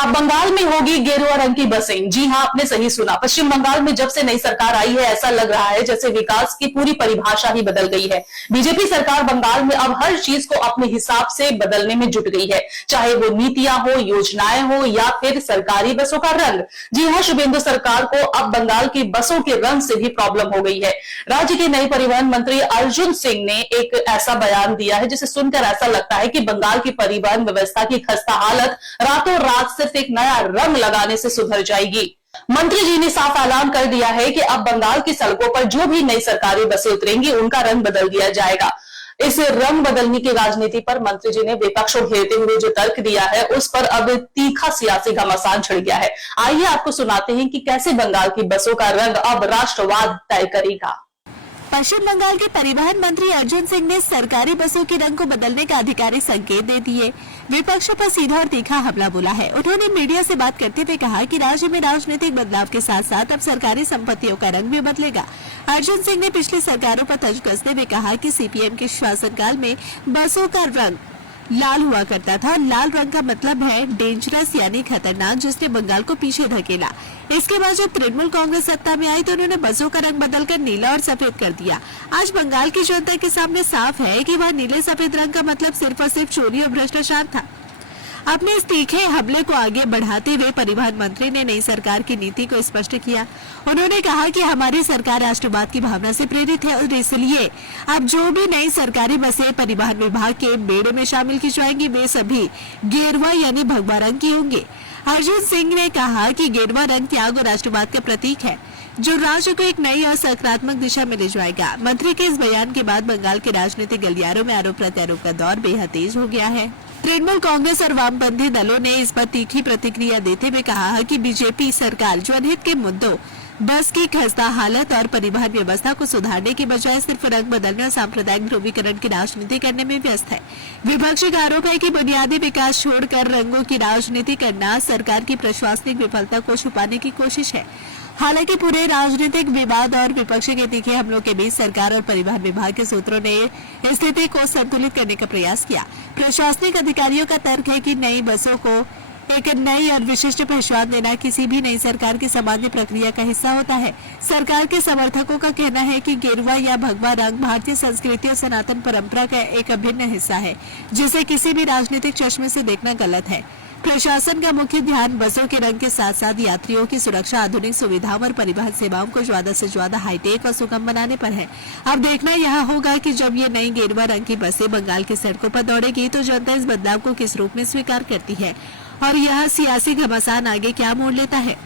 अब बंगाल में होगी गेरुआ रंग की बसें। जी हां, आपने सही सुना। पश्चिम बंगाल में जब से नई सरकार आई है, ऐसा लग रहा है जैसे विकास की पूरी परिभाषा ही बदल गई है। बीजेपी सरकार बंगाल में अब हर चीज को अपने हिसाब से बदलने में जुट गई है, चाहे वो नीतियां हो, योजनाएं हो या फिर सरकारी बसों का रंग। जी हां, शुभेंदु सरकार को अब बंगाल की बसों के रंग से भी प्रॉब्लम हो गई है। राज्य के नए परिवहन मंत्री अर्जुन सिंह ने एक ऐसा बयान दिया है जिसे सुनकर ऐसा लगता है कि बंगाल की परिवहन व्यवस्था की खस्ता हालत रातों रात सिर्फ एक नया रंग लगाने से सुधर जाएगी। मंत्री जी ने साफ ऐलान कर दिया है कि अब बंगाल की सड़कों पर जो भी नई सरकारी बसें उतरेंगी उनका रंग बदल दिया जाएगा। इस रंग बदलने की राजनीति पर मंत्री जी ने विपक्ष को घेरते हुए जो तर्क दिया है उस पर अब तीखा सियासी घमासान छिड़ गया है। आइए आपको सुनाते हैं कि कैसे बंगाल की बसों का रंग अब राष्ट्रवाद तय करेगा। पश्चिम बंगाल के परिवहन मंत्री अर्जुन सिंह ने सरकारी बसों के रंग को बदलने का आधिकारिक संकेत दे दिए। विपक्ष पर सीधा और तीखा हमला बोला है। उन्होंने मीडिया से बात करते हुए कहा कि राज्य में राजनीतिक बदलाव के साथ साथ अब सरकारी संपत्तियों का रंग भी बदलेगा। अर्जुन सिंह ने पिछली सरकारों पर तंज कसते हुए कहा कि सीपीएम के शासनकाल में बसों का रंग लाल हुआ करता था। लाल रंग का मतलब है डेंजरस यानी खतरनाक, जिसने बंगाल को पीछे धकेला। इसके बाद जब तृणमूल कांग्रेस सत्ता में आई तो उन्होंने बसों का रंग बदलकर नीला और सफेद कर दिया। आज बंगाल की जनता के सामने साफ है कि वह नीले सफेद रंग का मतलब सिर्फ और सिर्फ चोरी और भ्रष्टाचार था। अपने इस तीखे हमले को आगे बढ़ाते हुए परिवहन मंत्री ने नई सरकार की नीति को स्पष्ट किया। उन्होंने कहा कि हमारी सरकार राष्ट्रवाद की भावना से प्रेरित है और इसलिए अब जो भी नई सरकारी बसें परिवहन विभाग के बेड़े में शामिल की जाएंगी वे सभी गेरुआ यानी भगवा रंग की होंगी। अर्जुन सिंह ने कहा कि गेरुआ रंग त्याग और राष्ट्रवाद का प्रतीक है जो राज्य को एक नई और सकारात्मक दिशा में ले जाएगा। मंत्री के इस बयान के बाद बंगाल के राजनीतिक गलियारों में आरोप प्रत्यारोप का दौर बेहद तेज हो गया है। तृणमूल कांग्रेस और वामपंथी दलों ने इस पर तीखी प्रतिक्रिया देते हुए कहा है कि बीजेपी सरकार जनहित के मुद्दों, बस की खस्ता हालत और परिवहन व्यवस्था को सुधारने के बजाय सिर्फ रंग बदलने और सांप्रदायिक ध्रुवीकरण की राजनीति करने में व्यस्त है। विपक्षी का आरोप है कि बुनियादी विकास छोड़कर रंगों की राजनीति करना सरकार की प्रशासनिक विफलता को छुपाने की कोशिश है। हालांकि पूरे राजनीतिक विवाद और विपक्ष के तीखे हमलों के बीच सरकार और परिवहन विभाग के सूत्रों ने स्थिति को संतुलित करने का प्रयास किया। प्रशासनिक अधिकारियों का तर्क है कि नई बसों को एक नई और विशिष्ट पहचान देना किसी भी नई सरकार की सामान्य प्रक्रिया का हिस्सा होता है। सरकार के समर्थकों का कहना है कि गेरुआ या भगवा रंग भारतीय संस्कृति और सनातन परंपरा का एक अभिन्न हिस्सा है, जिसे किसी भी राजनीतिक चश्मे से देखना गलत है। प्रशासन का मुख्य ध्यान बसों के रंग के साथ साथ यात्रियों की सुरक्षा, आधुनिक सुविधाओं और परिवहन सेवाओं को ज्यादा से ज्यादा हाईटेक और सुगम बनाने पर है। अब देखना यह होगा कि जब ये नई गेरुआ रंग की बसें बंगाल की सड़कों पर दौड़ेगी तो जनता इस बदलाव को किस रूप में स्वीकार करती है और यह सियासी घमासान आगे क्या मोड़ लेता है।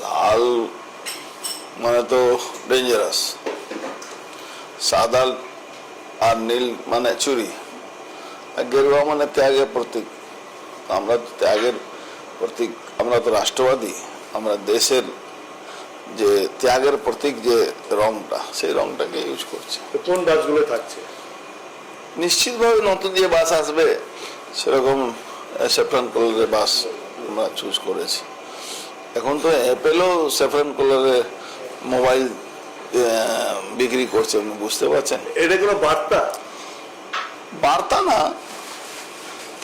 लाल माने तो डेंजरस, सादा और नील माने चुरी, गेरुआ माने त्यागের प्रतीक। আমরা তো ত্যাগের প্রতীক, আমরা তো রাষ্ট্রবাদী, আমরা দেশের যে ত্যাগের প্রতীক যে রংটা সেই রংটাকে ইউজ করছে। কোন বাসগুলো থাকছে? নিশ্চিতভাবে নতুন যে বাস আসবে সেরকম স্যাফরান কালারের বাস আমরা চুজ করেছি। এখন তো অ্যাপেলও স্যাফরান কালারের মোবাইল বিক্রি করছে, আপনি বুঝতে পারছেন। এটা কোনো বার্তা? বার্তা না,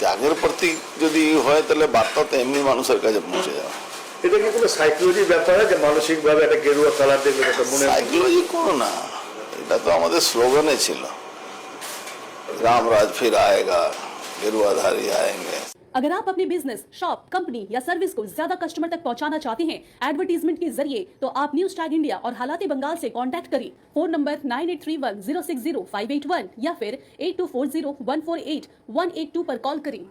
ত্যাগের প্রতীক যদি হয় তাহলে বার্তা তো এমনি মানুষের কাছে পৌঁছে যাবে। এটা কি কোনো সাইকোলজি ব্যাপার আছে যে মানসিকভাবে একটা গেরুয়া কালার দেখলে একটা মনে সাইকোলজি কোনো না, এটা তো আমাদের স্লোগানে ছিল, রাম রাজ ফির আয়েগা, गेरुआधारी आएंगे। अगर आप अपने बिजनेस, शॉप, कंपनी या सर्विस को ज्यादा कस्टमर तक पहुंचाना चाहते हैं एडवर्टीजमेंट के जरिए तो आप न्यूज टैग इंडिया और हालाते बंगाल से कांटेक्ट करें। फोन नंबर 9831060581 या फिर 8240148182 पर कॉल करें।